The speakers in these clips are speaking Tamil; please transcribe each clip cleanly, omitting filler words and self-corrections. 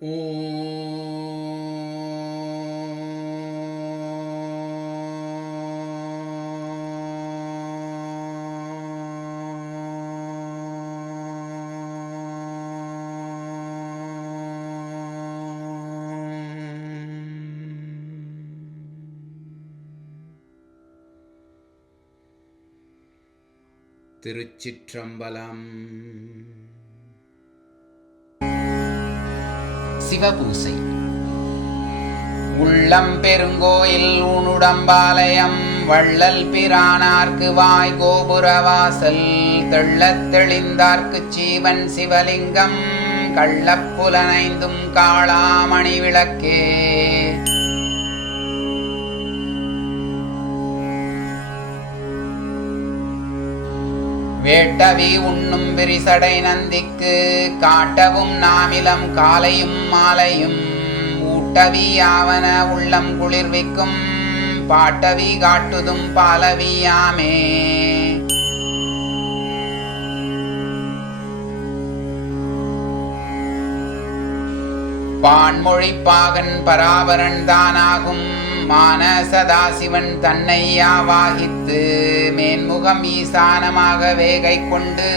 ஓம் திருச்சிற்றம்பலம். சிவபூசை. உள்ளம் பெருங்கோயில் ஊனுடம்பாலயம் வள்ளல் பிரானார்க்கு வாய் கோபுரவாசல் தெள்ளத் தெளிந்தார்க்கு சீவன் சிவலிங்கம் கள்ளப்புலனைந்தும் காளாமணி விளக்கே. வேட்டவி உண்ணும் விரிசடை நந்திக்கு காட்டவும் நாமிலம் காலையும் மாலையும் ஊட்டவி ஆவன உள்ளம் குளிர்விக்கும் பாட்டவி காட்டுதும் பாலவியாமே. பான்மொழி பாகன் பராபரன் தானாகும் மான சதாசிவன் தன்னை யாவாகித்து மேன்முகம் ஈசானமாக வேகை கொண்டு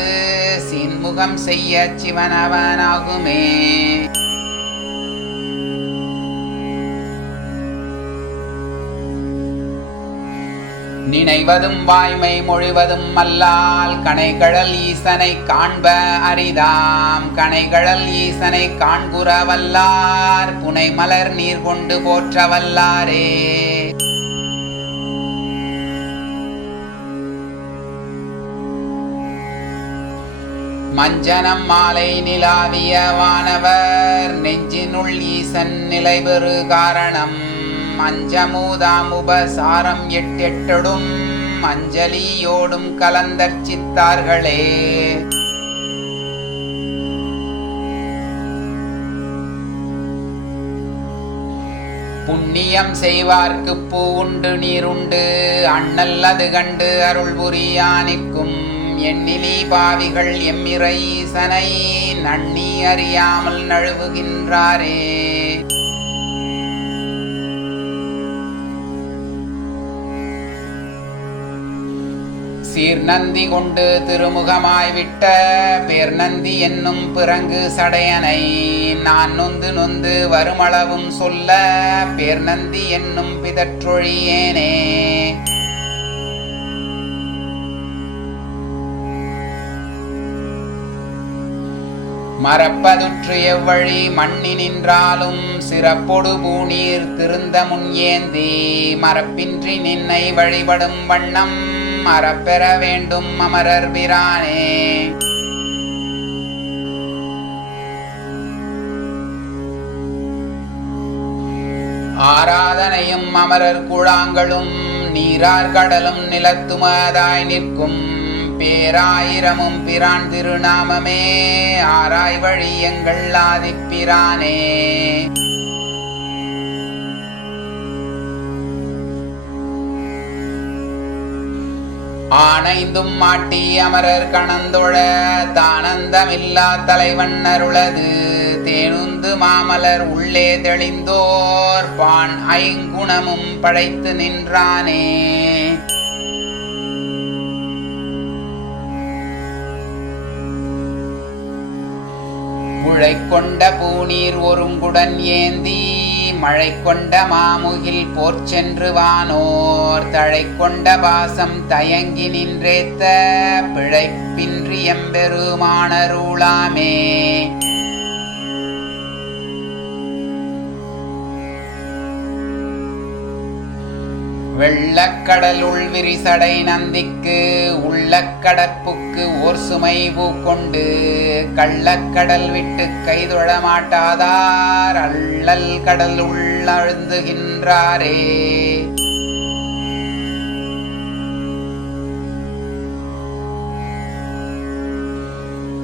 சீன்முகம் செய்ய சிவனவனாகுமே. நினைவதும் வாய்மை மொழிவதும் அல்லால் கனைகழல் ஈசனை காண்ப அரிதாம் கனைகழல் ஈசனை காண்குற வல்லார் புனை மலர் நீர் கொண்டு போற்ற வல்லாரே. மஞ்சனம் மாலை நிலாவிய வானவர் நெஞ்சினுள் ஈசன் நிலைபெறு காரணம் அஞ்சமூதாம் உபசாரம் எட்டெட்டடும் அஞ்சலியோடும் கலந்தர்ச்சித்தார்களே. புண்ணியம் செய்வார்க்கு பூவுண்டு நீருண்டு அண்ணல் அது கண்டு அருள் புரியானிக்கும் எண்ணிலி பாவிகள் எம்மிறை ஈசனை நன்னி அறியாமல் நழுவுகின்றாரே. சீர்நந்தி கொண்டு திருமுகமாய் விட்ட பேர்நந்தி என்னும் பிறங்கு சடையனை நான் நொந்து நொந்து வருமளவும் சொல்ல பேர்நந்தி என்னும் பிதற்றொழியேனே. மறப்பதுற்று எவ்வழி மண்ணி நின்றாலும் சிறப்பொடு பூநீர் திருந்த முன் ஏந்தி மறப்பின்றி நின்னை வழிபடும் வண்ணம் மறப்பெற வேண்டும் அமரர் பிரானே. ஆராதனையும் அமரர் குழாங்களும் நீரார் கடலும் நிலத்துமதாய் நிற்கும் பேராயிரமும் பிரான் திருநாமமே ஆராய் வழி எங்கள் ஆதிப்பிரானே. ஆனைந்தும் மாட்டி அமரர் கணந்தொழ தானந்தமில்லா தலைவன் அருளது தேனுந்து மாமலர் உள்ளே தெளிந்தோர் பான் ஐங்குணமும் படைத்து நின்றானே. முளை கொண்ட பூநீர் ஒருங்குடன் ஏந்தி மழை கொண்ட மாமுகில் போர்ச்சென்று வானோர் தழை கொண்ட பாசம் தயங்கி நின்றேத்த பிழைப்பின்றி எம்பெருமானருளாமே. வெள்ளக்கடலுள் விரிசடை நந்திக்கு உள்ளக்கடற்புக்கு ஓர் சுமை பூக்கொண்டு கள்ளக்கடல் விட்டு கைதொழ மாட்டாதார் அள்ளல் கடல் உள்ளழுந்துகின்றாரே.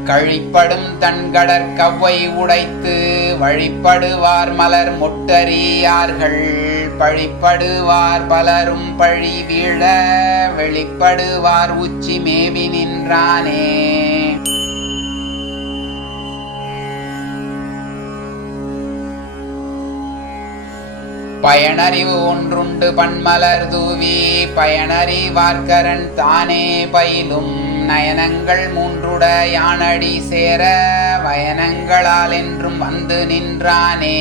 கழிப்படும் தன்கடற் கவ்வை உடைத்து வழிபடுவார் மலர் மொட்டறியார்கள் பழிப்படுவார் பலரும் பழி வீழ வெளிப்படுவார் உச்சி மேவி நின்றானே. பயனறிவு ஒன்றுண்டு பன்மலர் தூவி பயனறிவார்கரன் தானே பயிலும் நயனங்கள் மூன்றுட யானடி சேர வயனங்களால் என்றும் வந்து நின்றானே.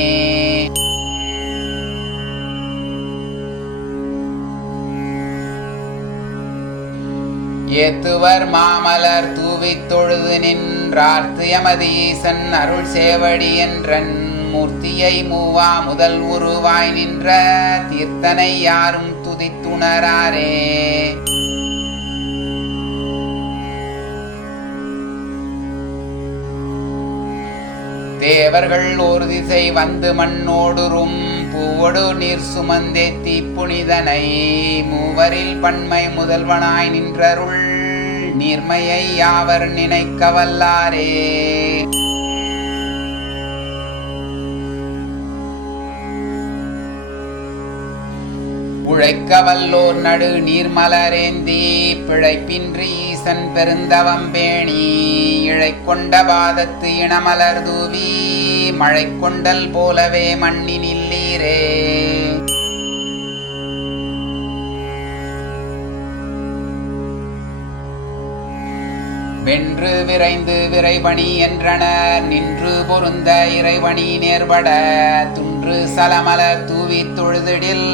ஏத்துவர் மாமலர் தூவித் தொழுது நின்றார்த்து எமது ஈசன் அருள் சேவடி என்றன் மூர்த்தியை மூவா முதல் உருவாய் நின்ற தீர்த்தனை யாரும் துதித்துணராரே. தேவர்கள் ஒரு திசை வந்து மண்ணோடுறும் பூவொடு நீர் சுமந்தேத்தி புனிதனை மூவரில் பன்மை முதல்வனாய் நின்றருள் நீர்மையை யாவர் நினைக்க வல்லாரே. உழைக்க வல்லோர் நடு நீர்மலரேந்தி பிழைப்பின்றி ஈசன் பெருந்தவம் பேணி இழை கொண்ட பாதத்து இனமலர் தூவி மழை கொண்டல் போலவே மண்ணினில்லீரே. வென்று விரைந்து விரைபணி என்றனர் நின்று பொருந்த இறைவணி நேர்பட துன்று சலமலர் தூவி தொழுதிடில்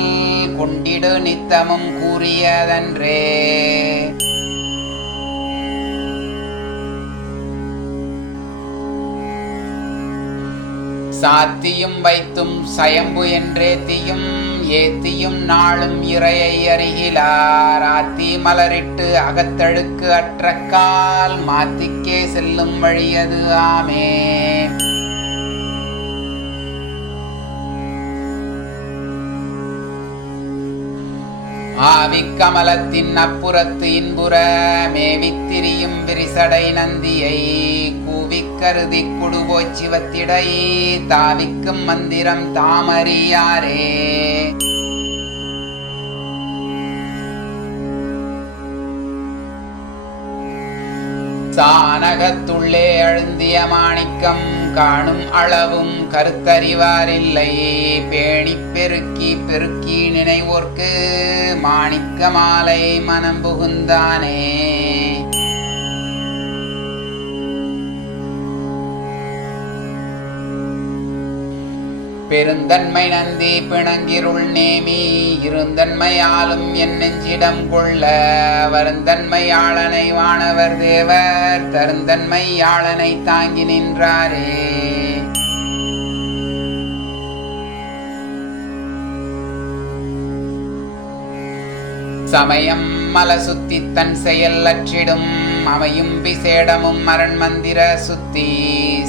கொண்டிடு நித்தமும் கூறியதன்றே. சாத்தியும் வைத்தும் சயம்பு என்றேத்தியும் ஏத்தியும் நாளும் இறையை அருகிலார் ஆத்தி மலரிட்டு அகத்தழுக்கு அற்றக்கால் மாத்திக்கே செல்லும் வழியது ஆமே. ஆவிக்கமலத்தின் அப்புறத்து இன்புற மேவித்திரியும் விரிசடை நந்தியை கூவிக்கருதி குடுபோய் சிவத்திடை தாவிக்கும் மந்திரம் தாமறியாரே. சானகத்துள்ளே அழுந்திய மாணிக்கம் காணும் அளவும் கருத்தறிவாரில்லை பேணி பெருக்கி பெருக்கி நினைவோர்க்கு மாணிக்க மாலை மனம் புகுந்தானே. பெருந்தன்மை நந்தி பிணங்கிருள் நேமி இருந்தன்மையாலும் என் நெஞ்சிடம் கொள்ள வருந்தன்மையாளனை வானவர் தேவர் தருந்தன்மையாளனை தாங்கி நின்றாரே. சமயம் மல சுத்தி தன் செயல் அற்றிடும் அமையும் விசேடமும் மரண் மந்திர சுத்தி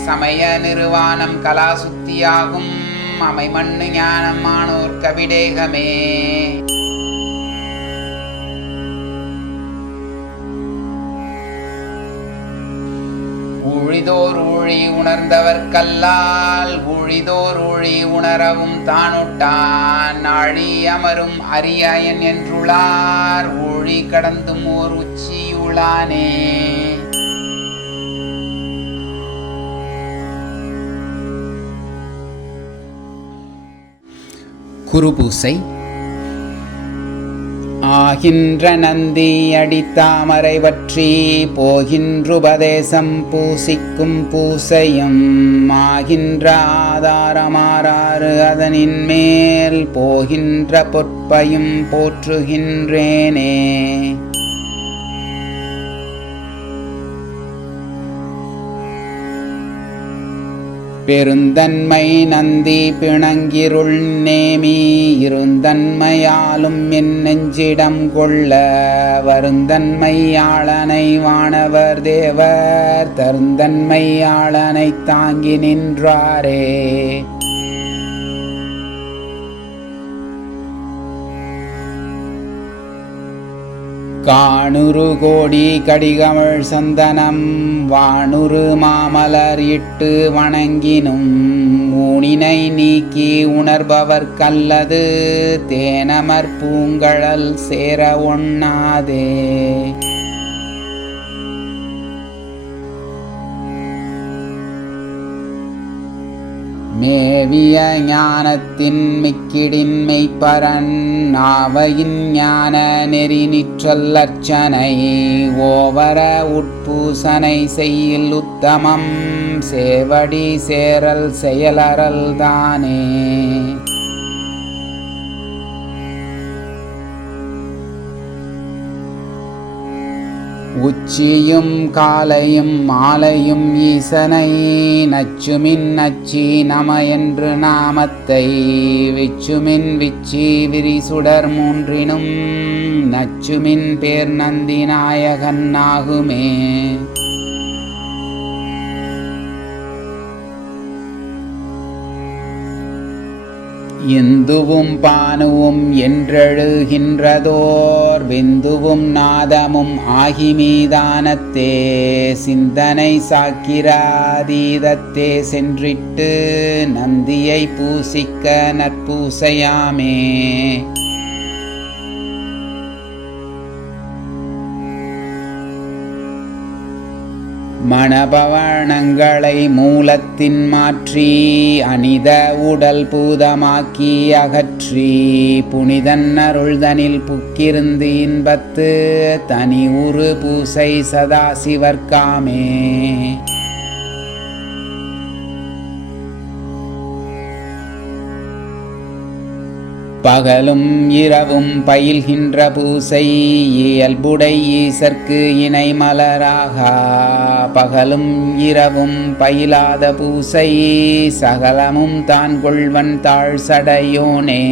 சமய நிறுவானம் கலா சுத்தியாகும் அமை மண்ணு ஞானமானோர் கவிடேகமே. ஊழிதோர் ஊழி உணர்ந்தவர் கல்லால் ஊழிதோர் ஊழி உணரவும் தானொட்டான் நாழி அமரும் அரியயன் என்றுளார் ஊழி கடந்தும் ஓர் உச்சியுளானே. குருபூசை. ஆகின்ற நந்தி அடித்தாமரை வற்றி போகின்றுபதேசம் பூசிக்கும் பூசையும் ஆகின்ற ஆதாரமாறாறு அதனின் மேல் போகின்ற பொற்பையும் போற்றுகின்றேனே. பெருந்தன்மை நந்தி பிணங்கிருள் நேமி இருந்தன்மையாலும் என் நெஞ்சிடம் கொள்ள வருந்தன்மையாளனை வானவர் தேவர் தருந்தன்மையாளனை தாங்கி நின்றாரே. காணுரு கோடி கடிகமழ் சந்தனம் வானுரு மாமலர் இட்டு வணங்கினும் ஊனினை நீக்கி உணர்பவர் கல்லது தேனமர் பூங்கழல் சேர ஒண்ணாதே. மேவிய ஞானத்தின் மிக்கிடின் மெய்ப்பரன் நாவையின் ஞான நெறி நிற்றல் அர்ச்சனை ஓவர உட்பூசனை செய்யில் உத்தமம் சேவடி சேரல் செயலறல் தானே. உச்சியும் காலையும் மாலையும் ஈசனை நச்சுமின் நச்சி நம என்று நாமத்தை விச்சுமின் விச்சி விரிசுடர் மூன்றினும் நச்சுமின் பேர் நந்தி நாயகன் ஆகுமே. இந்துவும் பானுவும் என்றெழுகின்றதோர் விந்துவும் நாதமும் ஆகிமீதானத்தே சிந்தனை சாக்கிராதீதத்தே சென்றிட்டு நந்தியை பூசிக்க நற்பூசையாமே. மனபவனங்களை மூலத்தின் மாற்றி அனித உடல் பூதமாக்கி அகற்றி புனிதன் அருள்தனில் புக்கிருந்து இன்பத்து தனி உரு பூசை சதாசிவர்க்காமே. பகலும் இரவும் பயில்கின்ற பூசை இயல்புடை ஈசர்க்கு இணை மலராக பகலும் இரவும் பயிலாத பூசை சகலமும் தான் கொள்வன் தாழ் சடையோனே.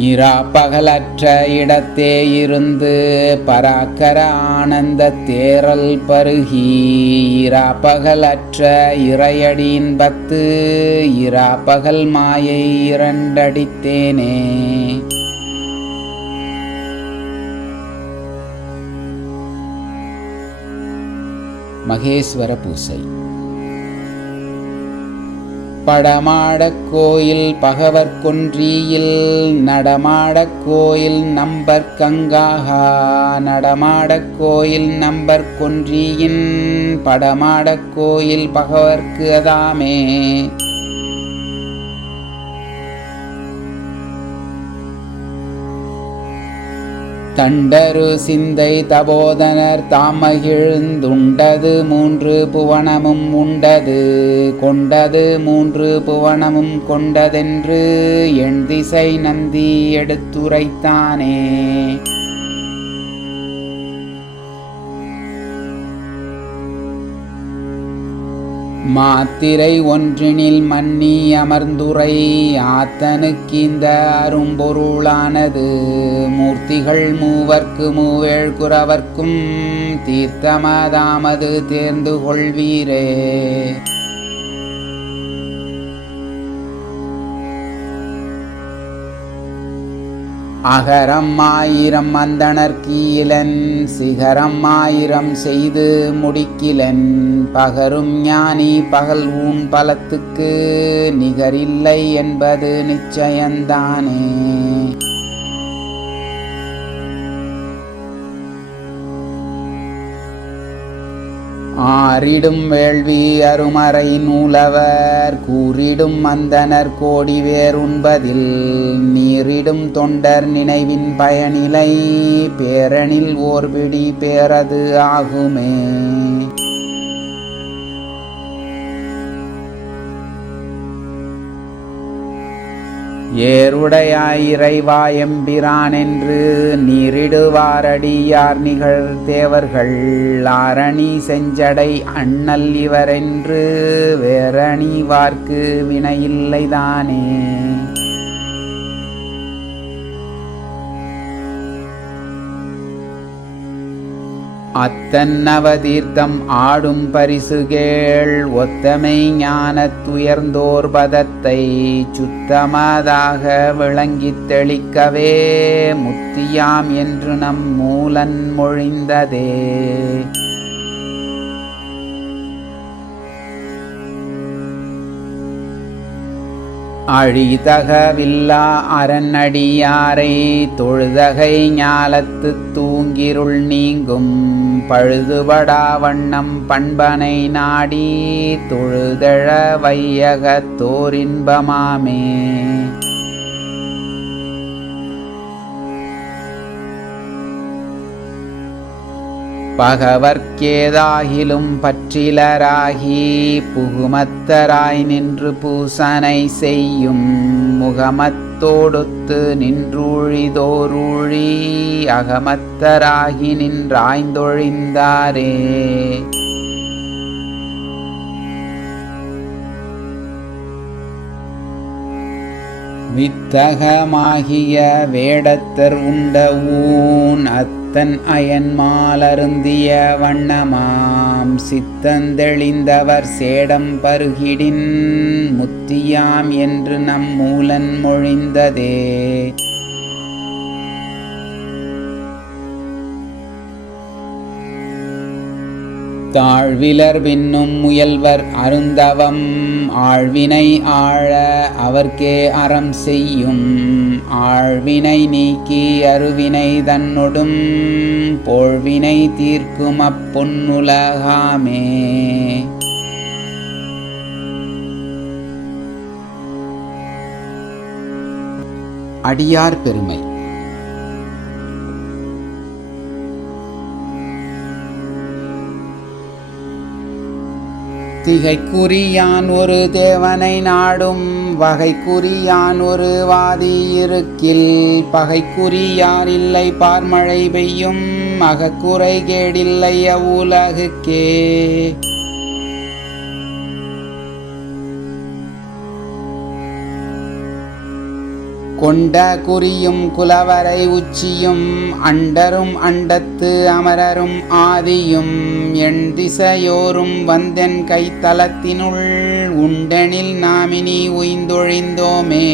இரா பகலற்ற இடத்தே இருந்து பராக்கர ஆனந்த தேரல் பருகி இரா பகலற்ற இறையடி இன்பத்து இரா பகல் மாயை இரண்டடித்தேனே. மகேஸ்வர பூசை. படமாடக் கோயில் பகவர்கொன்றியில் நடமாடக் கோயில் நம்பர்கங்காக நடமாடக் கோயில் நம்பர்கொன்றியின் படமாடக் கோயில் பகவர்க்கு அதாமே. தண்டரு சிந்தை தபோதனர் தாமகிழ்ந்துண்டது மூன்று புவனமும் உண்டது கொண்டது மூன்று புவனமும் கொண்டதென்று எண் திசை நந்தி எடுத்துரைத்தானே. மாத்திரை ஒன்றினில் மன்னி அமர்ந்துரை ஆத்தனுக்கீந்த அரும்பொருளானது மூர்த்திகள் மூவர்க்கு மூவேழ் குறவர்க்கும் தீர்த்தமதாமது தேர்ந்து கொள்வீரே. அகரம் ஆயிரம் அந்தணர்கீலன் சிகரம் ஆயிரம் செய்து முடிக்கிலன் பகரும் ஞானி பகல் ஊன் பலத்துக்கு நிகரில்லை என்பது நிச்சயந்தானே. ஆரிடும் வேள்வி அருமறை நூலவர் கூறிடும் அந்தனர் கோடி வேறுண்பதில் நீரிடும் தொண்டர் நினைவின் பயனிலை பேரனில் ஓர்பிடி பேரது ஆகுமே. ஏருடையாயிரைவாயம்பிரான் என்று நீரிடுவாரடியார் நிகழ் தேவர்கள் ஆரணி செஞ்சடை அண்ணல் இவரென்று வேரணிவார்க்கு வினையில்லைதானே. அத்தன்னவதீர்த்தம் ஆடும் பரிசுகேள் ஒத்தமை ஞானத்துயர்ந்தோர் பதத்தை சுத்தமதாக விளங்கித் தெளிக்கவே முத்தியாம் என்று நம் மூலன் மொழிந்ததே. அழிதகவில்லா அரண்அடியாரை தொழுதகை ஞாலத்து தூங்கிருள் நீங்கும் பழுதுபடா வண்ணம் பண்பனை நாடி தொழுதெழ வையகத்தோரின்பமாமே. பகவர்க்கேதாகிலும் பற்றிலராகி புகுமத்தராய் நின்று பூசனை செய்யும் முகமத்தோடொத்து நின்றூழிதோரூழி அகமத்தராகி நின்றாய்ந்தொழிந்தாரே. வித்தகமாகிய வேடத்தர் உண்ட ஊன் அத்தன் அயன்மாலருந்திய வண்ணமாம் சித்தந்தெளிந்தவர் சேடம் பருகிடின் முத்தியாம் என்று நம் மூலன் மொழிந்ததே. தாழ்விலர் பின்னும் முயல்வர் அருந்தவம் ஆழ்வினை ஆழ அவர்க்கே அறம் செய்யும் ஆழ்வினை நீக்கி அருவினை தன்னொடும் போழ்வினை தீர்க்கும் அப்பொன்னுலகாமே. அடியார் பெருமை. திகைக்குறியான் ஒரு தேவனை நாடும் வகைக்குறியான் ஒரு வாதி இருக்கில் பகைக்குறியார் இல்லை பார்மழை பெய்யும் அகக்குறை கேடில்லை அவ்வுலகுக்கே. கொண்ட குறியும் குலவரை உச்சியும் அண்டரும் அண்டத்து அமரரும் ஆதியும் எண் திசையோரும் வந்தென் கைத்தலத்தினுள் உண்டெனில் நாமினி உய்ந்தொழிந்தோமே.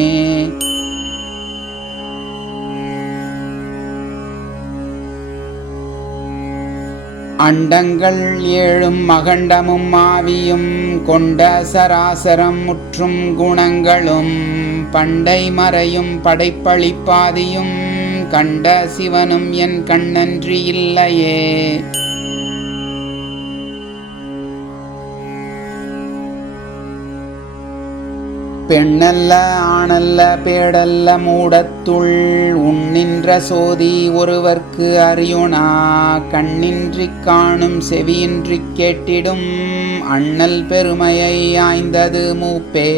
அண்டங்கள் ஏழும் மகண்டமும் ஆவியும் கொண்ட சராசரம் முற்றும் குணங்களும் பண்டை மறையும் படைப்பளிப்பாதியும் கண்ட சிவனும் என் கண்ணன்றி இல்லையே. பெண்ணல்ல ஆணல்ல பேடல்ல மூடத்துள் உன்னின்ற சோதி ஒருவர்க்கு அறியுணா கண்ணின்றிக் காணும் செவியின்றிக் கேட்டிடும் அண்ணல் பெருமையை ஆய்ந்தது மூப்பே.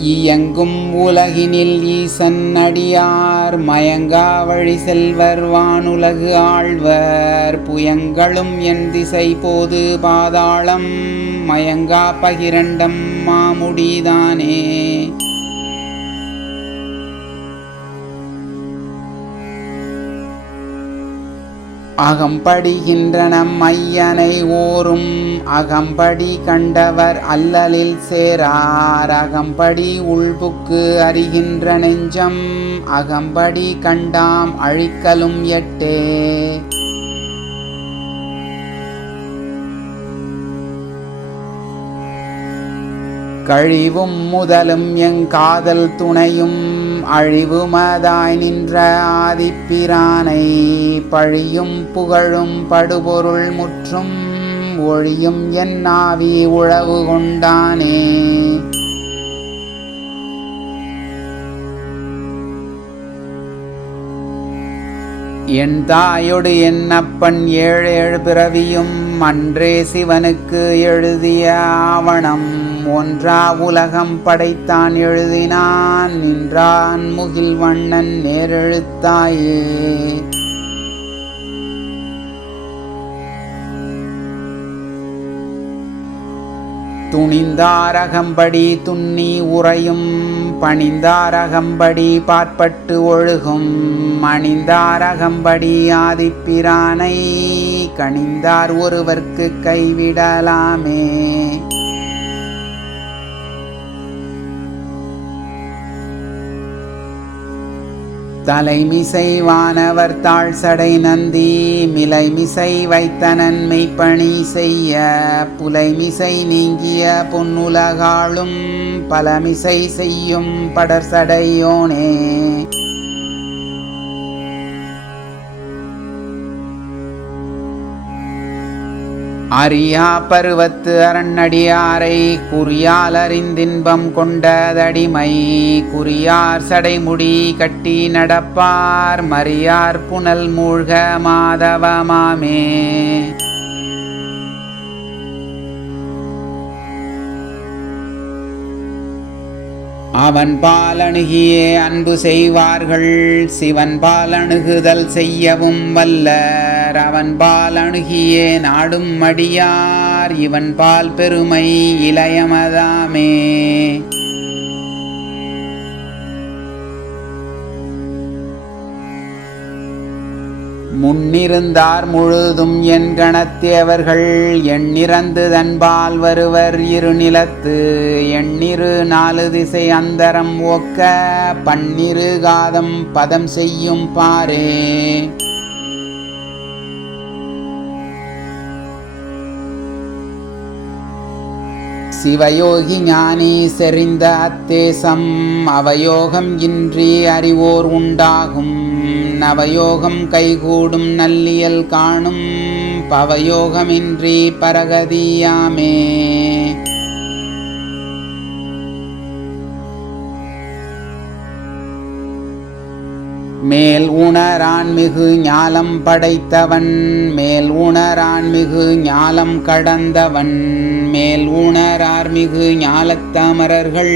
இயங்கும் உலகினில் ஈசன் அடியார் மயங்கா வழி செல்வர் வானுலகு ஆழ்வர் புயங்களும் என் திசை போது பாதாளம் மயங்கா பகிரண்டம் மாமுடிதானே. அகம்படிகின்ற நம் ஐயனை ஓரும் அகம்படி கண்டவர் அல்லலில் சேரார் அகம்படி உள்புக்கு அறிகின்ற நெஞ்சம் அகம்படி கண்டாம் அழிக்கலும் எட்டே. கழிவும் முதலும் எங்காதல் துணையும் அழிவுமதாய் நின்ற ஆதிப்பிரானை பழியும் புகழும் படுபொருள் முற்றும் ஒழியும் என் ஆவி உழவு கொண்டானே. என் தாயொடு என்னப்பன் ஏழேழு பிறவியும் அன்றே சிவனுக்கு எழுதிய ஆவணம் ஒன்றா உலகம் படைத்தான் எழுதினான் நின்றான் முகில் வண்ணன் நேரெழுத்தாயே. துணிந்தாரகம்படி துண்ணி உறையும் பணிந்தாரகம்படி பாற்பட்டு ஒழுகும் மணிந்தாரகம்படி ஆதிப்பிரானை கணிந்தார் ஒருவர்க்கு கைவிடலாமே. தலைமிசை வானவர் தாழ் சடை நந்தி மிலைமிசை வைத்தனன் மெய்ப்பணி செய்ய புலைமிசை நீங்கிய பொன்னுலகாளும் பலமிசை செய்யும் படர்சடையோனே. அறியா பருவத்து அரண்அடியாரை குறியால் அறிந்தின்பம் கொண்டதடிமை குறியார் சடைமுடி கட்டி நடப்பார் மறியார் புனல் மூழ்க மாதவமாமே. அவன் பாலணுகியே அன்பு செய்வார்கள் சிவன் பாலணுகுதல் செய்யவும் வல்லர். அவன் பாலணுகியே நாடும் அடியார் இவன் பால் பெருமை இளையமதாமே. முன்னிருந்தார் முழுதும் என் கணத்தேவர்கள் எண்ணிறந்து தன்பால் வருவர் இருநிலத்து எண்ணிரு நாலு திசை அந்தரம் ஒக்க பன்னிரு காதம் பதம் செய்யும் பாரே. சிவயோகி ஞானி செறிந்த அத்தேசம் அவயோகம் இன்றி அறிவோர் உண்டாகும் நவயோகம் கைகூடும் நல்லியல் காணும் பவயோகமின்றி பரகதியாமே. மேல் உணரான் மிகு ஞாலம் படைத்தவன் மேல் உணரான் மிகு ஞாலம் கடந்தவன் மேல் உணரார் மிகு ஞாலத்தமரர்கள்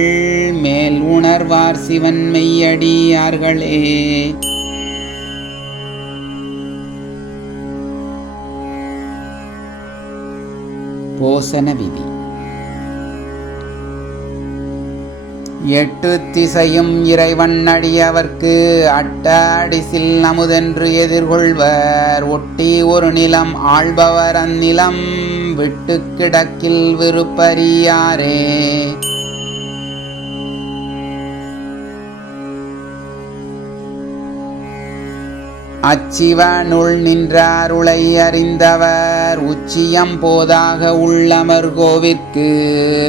மேல் உணர்வார் சிவன் மெய்யடியார்களே. போசன விதி. எட்டு திசையும் இறைவன் அடியவர்க்கு அட்ட அடிசில் அமுதென்று எதிர்கொள்வர் ஒட்டி ஒரு நிலம் ஆள்பவர் அந்நிலம் விட்டு கிடக்கில் விருப்பறியாரே. அச்சிவனுள் நின்ற அருளை அறிந்தவர் உச்சியம் போதாக உள்ளமர் கோவிற்கு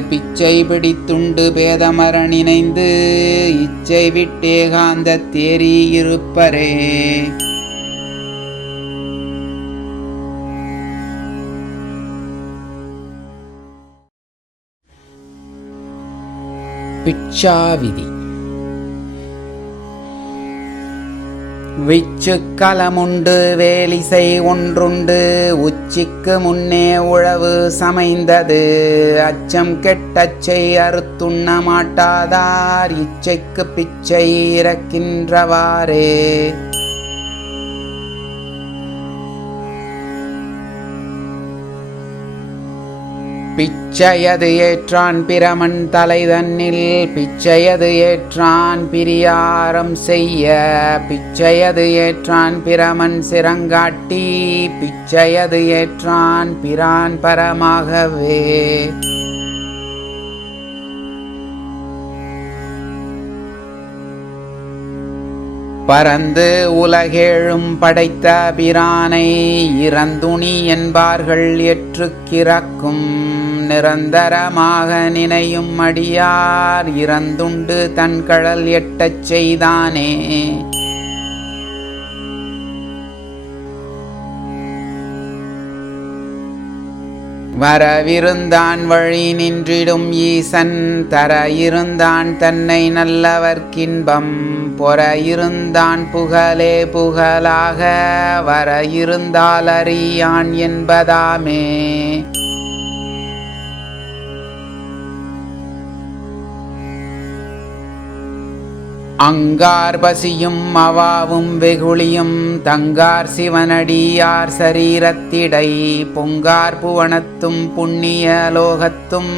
பிச்சை பிடித்துண்டு பேதமர நினைந்து இச்சை விட்டேகாந்த தேறி இருப்பரே. பிச்சாவிதி. விச்சுக்கலமுண்டு வேலிசை ஒன்றுண்டு உச்சிக்கு முன்னே உழவு சமைந்தது அச்சம் கெட்டச்சை அறுத்துண்ண மாட்டாதார் இச்சைக்கு பிச்சை இறக்கின்றவாறே. பிச்சையது ஏற்றான் பிரமன் தலைதன்னில் பிச்சையது ஏற்றான் பிரியாரம் செய்ய பிச்சையது ஏற்றான் பிரமன் சிரங்காட்டி பிச்சையது ஏற்றான் பிரான் பரமாகவே. பரந்து உலகேழும் படைத்த பிரானை இறந்துணி என்பார்கள் எற்றுக்கிறக்கும் நிரந்தரமாக நினையும் அடியார் இறந்துண்டு தன்கழல் எட்டச் செய்தானே. வரவிருந்தான் வழி நின்றிடும் ஈசன் தர இருந்தான் தன்னை நல்லவர்க்கின்பம் பொற இருந்தான் புகழே புகழாக வர இருந்தால் அறியான் என்பதாமே. அங்கார் பசியும் அவாவும் வெகுளியும் தங்கார் சிவனடியார் சரீரத்திடை பொங்கார் புவனத்தும் புண்ணிய லோகத்தும்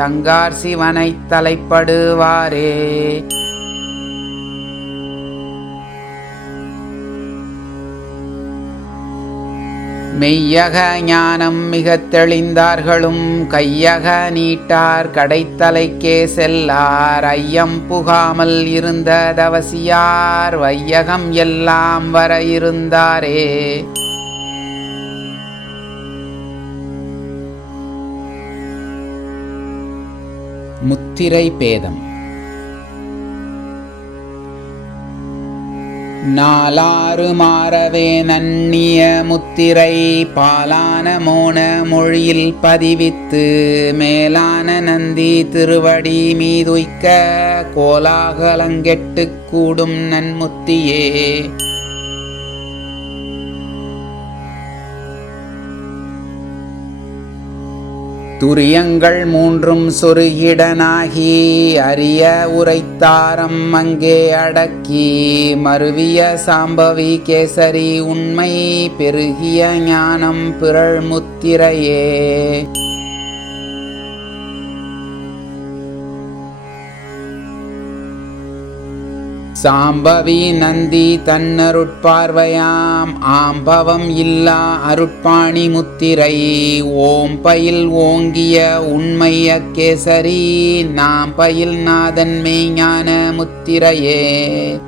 தங்கார் சிவனைத் தலைப்படுவாரே. மெய்யக ஞானம் மிகத் தெளிந்தார்களும் கையக நீட்டார் கடைத்தலைக்கே செல்லார் ஐயம் புகாமல் இருந்த தவசியார் வையகம் எல்லாம் வர இருந்தாரே. முத்திரை பேதம். நாலாறு மாறவே நன்னிய முத்திரை பாலான மோன மொழியில் பதிவித்து மேலான நந்தி திருவடி மீதுய்க்க கோலாகலங்கெட்டு கூடும் நன்முத்தியே. துரியங்கள் மூன்றும் சொருகிடனாகி அரிய உரைத்தாரம் அங்கே அடக்கி மருவிய சாம்பவி கேசரி உண்மை பெருகிய ஞானம் பிறழ் முத்திரையே. சாம்பவி நந்தி தன்னருட்பார்வையாம் ஆம்பவம் இல்லா அருட்பாணி முத்திரை ஓம் பயில் ஓங்கிய உண்மைய கேசரி நாம் பயில் நாதன் மெய்ஞான முத்திரையே.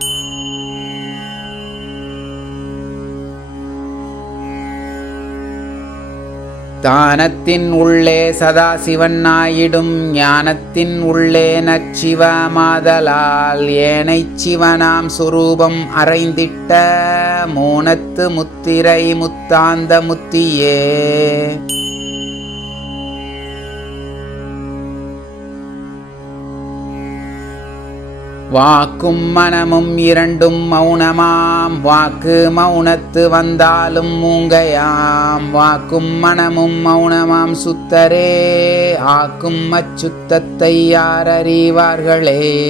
தானத்தின் உள்ளே சதாசிவன் ஆயிடும் ஞானத்தின் உள்ளே நச்சிவ மாதலால் ஏனைச் சிவனாம் சுரூபம் அறைந்திட்ட மோனத்து முத்திரை முத்தாந்த முத்தியே. வாக்கும் மனமும் இரண்டும் மௌனமாம் வாக்கு மௌனத்து வந்தாலும் மூங்கையாம் வாக்கும் மனமும் மௌனமாம் சுத்தரே ஆக்கும் அச்சுத்தத்தை யார் அறிவார்களே.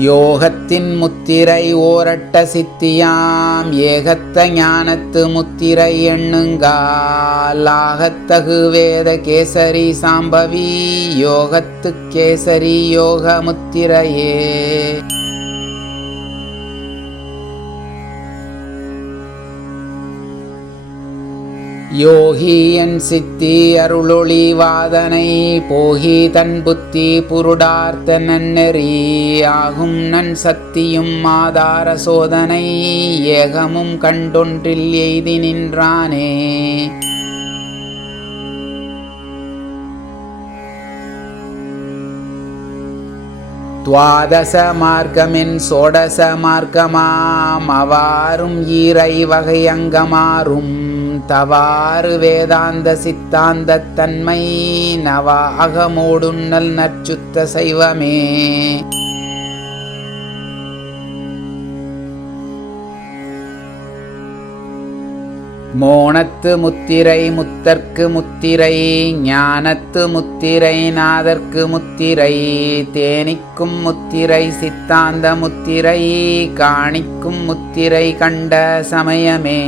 யோகத்தின் முத்திரை ஓரட்ட சித்தியாம் ஏகத்த ஞானத்து முத்திரை எண்ணுங்கால் ஆகத்தகு வேத கேசரி சாம்பவி யோகத்து கேசரி யோக முத்திரையே. யோகியன் சித்தி அருளொளி வாதனை போகி தன் புத்தி புருடார்த்த நன்னெறி ஆகும் நன் சக்தியும் ஆதார சோதனை ஏகமும் கண்டொன்றில் எய்தி நின்றானே. துவாதச மார்க்கமின் சோடச மார்க்கமாம் அவாரும் ஈரை வகை அங்கமாறும் தவாறு வேதாந்த சித்தாந்த தன்மை நவா அகமோடுன்னல் நற்சுத்த சைவமே. மோனத்து முத்திரை முத்தர்க்கு முத்திரை ஞானத்து முத்திரை நாதர்க்கு முத்திரை தேனிக்கும் முத்திரை சித்தாந்த முத்திரை காணிக்கும் முத்திரை கண்ட சமயமே.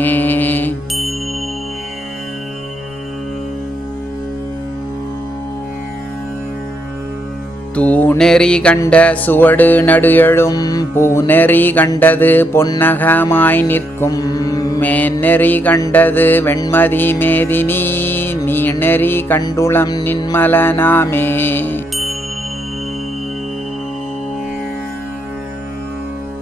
தூநெறி கண்ட சுவடு நடு எழும் பூநெறி கண்டது பொன்னகமாய் நிற்கும் மேநெறி கண்டது வெண்மதி மேதினி நீ நெறி கண்டுளம் நின்மலனாமே.